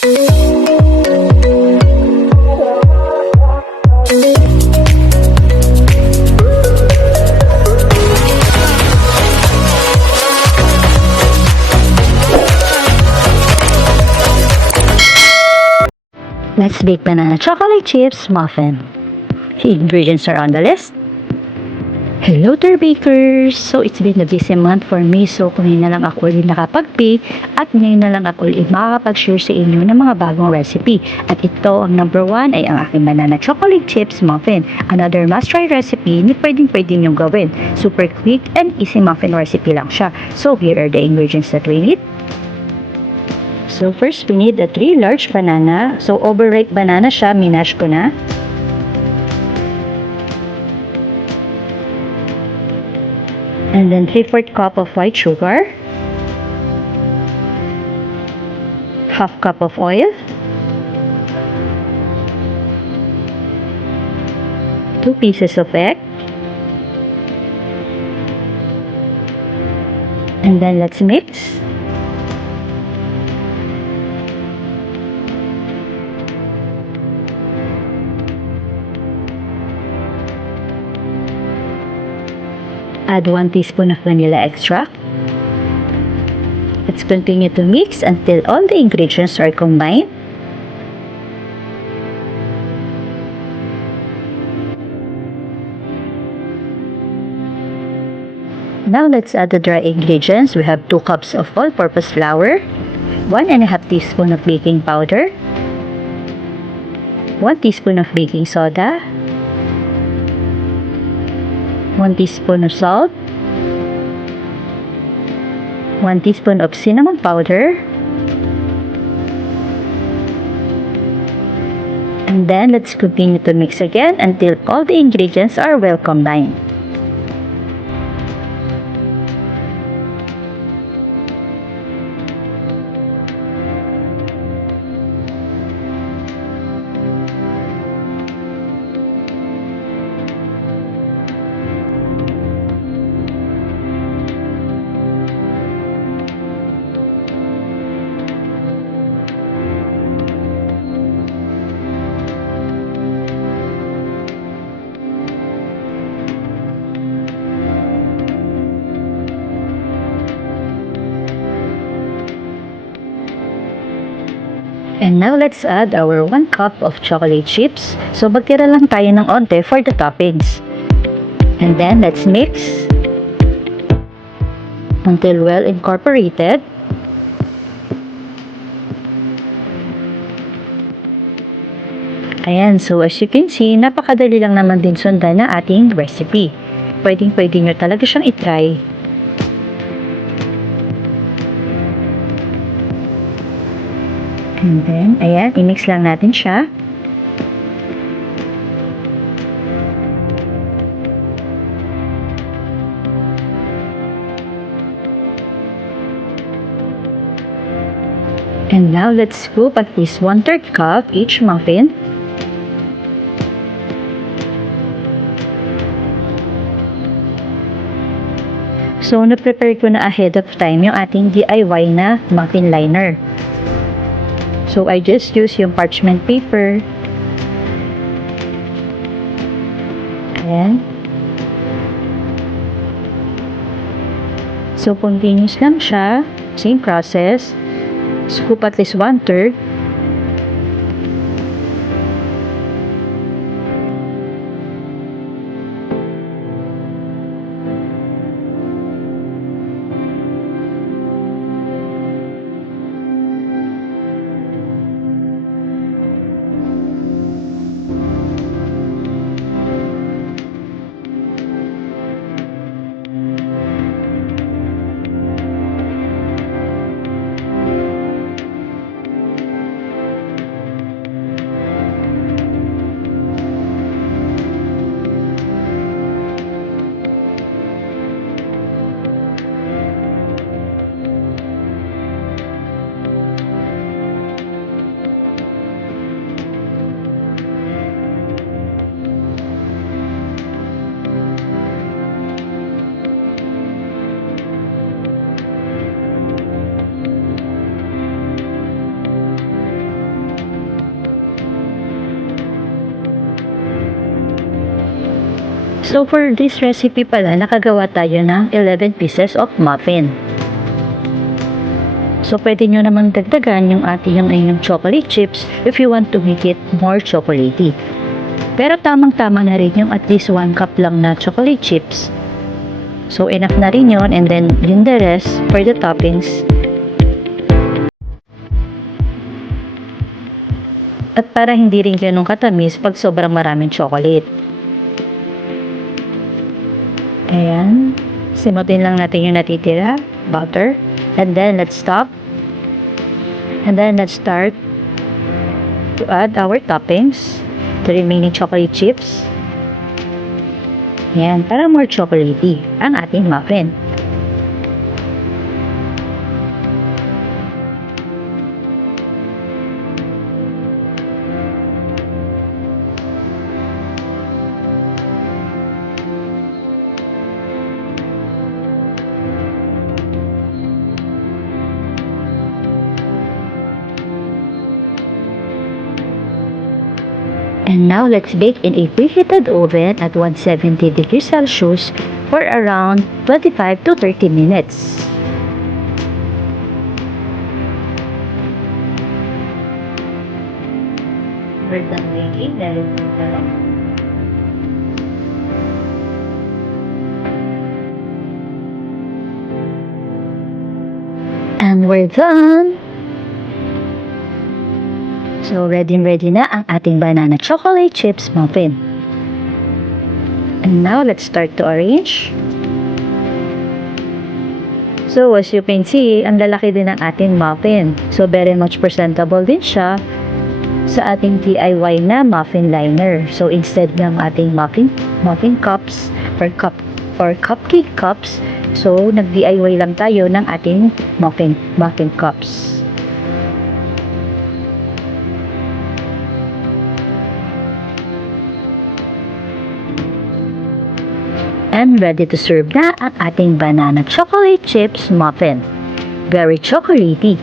Let's bake banana chocolate chips muffin. Ingredients are on the list. Hello dear bakers! So it's been a busy month for me, so kunin na lang ako ulit nakapag-bake at ngayon na lang ako ulit makakapag-share sa inyo ng mga bagong recipe. At ito ang number 1 ay ang aking banana chocolate chips muffin. Another must-try recipe na pwedeng-pwede niyong gawin. Super quick and easy muffin recipe lang siya. So here are the ingredients that we need. So first we need a 3 large banana. So overripe banana siya, minash ko na. And then 3/4 cup of white sugar, half cup of oil, 2 pieces of egg, and then let's mix. Add 1 teaspoon of vanilla extract. Let's continue to mix until all the ingredients are combined. Now let's add the dry ingredients. We have 2 cups of all-purpose flour, 1.5 teaspoon of baking powder, 1 teaspoon of baking soda, 1 teaspoon of salt, 1 teaspoon of cinnamon powder, and then let's continue to mix again until all the ingredients are well combined. And now let's add our 1 cup of chocolate chips. So magtira lang tayo ng onte for the toppings. And then let's mix until well incorporated. Ayan, so as you can see, napakadali lang naman din sundan na ating recipe. Pwedeng-pwede nyo talaga siyang itry. And then, ayan, i-mix lang natin siya. And now, let's scoop at least 1/3 cup each muffin. So, na-prepare ko na ahead of time yung ating DIY na muffin liner. So, I just use yung parchment paper. Ayan. So, continuous lang siya. Same process. Scoop at least 1/3. So for this recipe pala, nakagawa tayo ng 11 pieces of muffin. So pwede nyo namang dagdagan yung inyong chocolate chips if you want to make it more chocolatey. Pero tamang-tama na rin yung at least 1 cup lang na chocolate chips. So enough na rin yun, and then yun the rest for the toppings. At para hindi rin ganun katamis pag sobrang maraming chocolate. Ayan. Simutin lang natin yung natitira. Butter. And then let's stop. And then let's start to add our toppings. The remaining chocolate chips. Ayan. Para more chocolatey ang ating muffin. And now let's bake in a preheated oven at 170 degrees Celsius for around 25 to 30 minutes. We're done baking. Let it cook. And we're done! So, ready na ang ating banana chocolate chips muffin. And now, let's start to arrange. So, as you can see, ang lalaki din ng ating muffin. So, very much presentable din siya sa ating DIY na muffin liner. So, instead ng ating muffin cups or cupcake cups, so, nag-DIY lang tayo ng ating muffin cups. And ready to serve na ang ating banana chocolate chips muffin. Very chocolatey.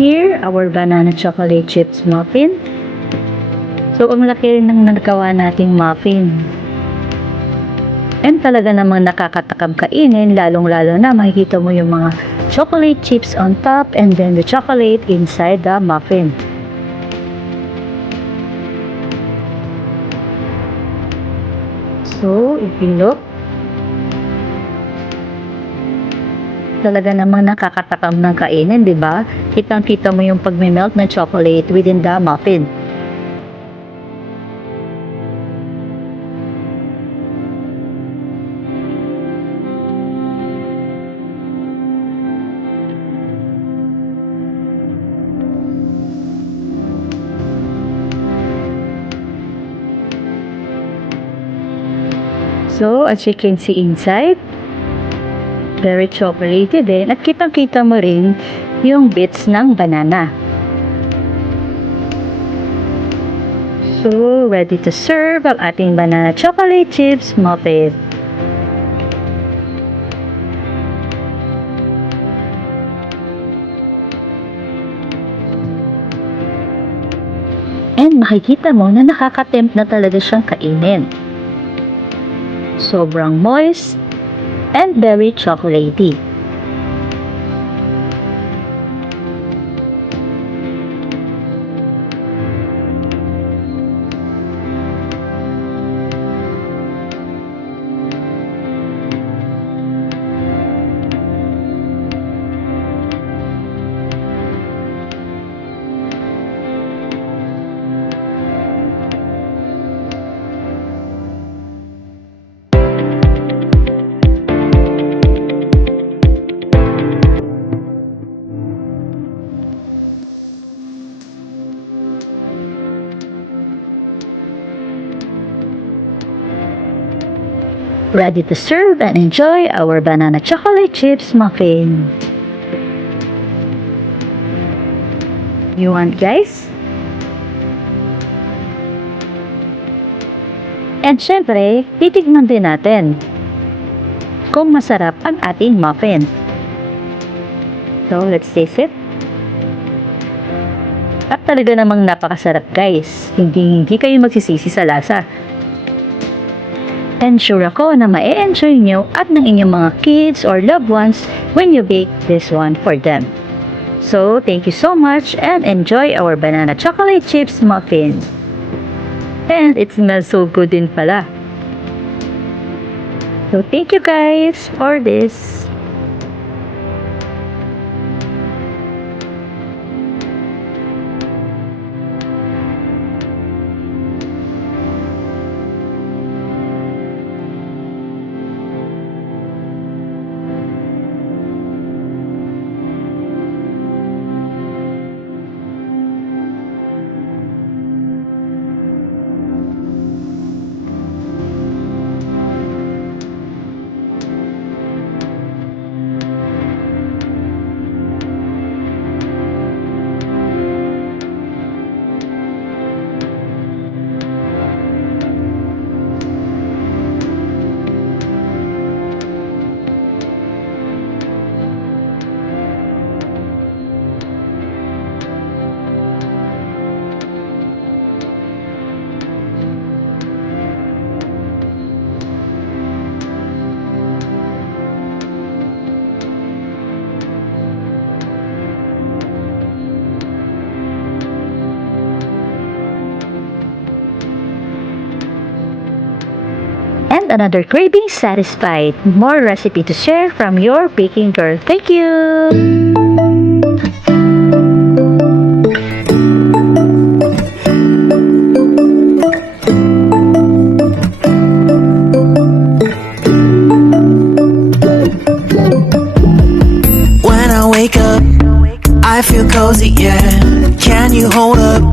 Here, our banana chocolate chips muffin. So, ang laki rin ng nagawa nating muffin. And talaga namang nakakatakam kainin, lalong-lalo na makikita mo yung mga chocolate chips on top and then the chocolate inside the muffin. So, if you look, talaga namang nakakatakam ng kainin, di ba? Kitang-kita mo yung pagme-melt ng chocolate within the muffin. So, as you can see inside, very chocolatey din. At kitang-kita mo rin yung bits ng banana. So, ready to serve ang ating banana chocolate chips muffin. And makikita mo na nakakatempt na talaga siyang kainin. Sobrang moist and very chocolatey. Ready to serve and enjoy our banana chocolate chips muffin. You want, guys? And syempre, titignan din natin kung masarap ang ating muffin. So, let's taste it. At talaga namang napakasarap, guys. Hindi kayo magsisisi sa lasa. And sure ako na ma-enjoy nyo at ng inyong mga kids or loved ones when you bake this one for them. So, thank you so much and enjoy our banana chocolate chips muffin. And it smells so good din pala. So, thank you guys for this. And another craving satisfied. More recipe to share from your baking girl. Thank you! When I wake up, I feel cozy, yeah. Can you hold up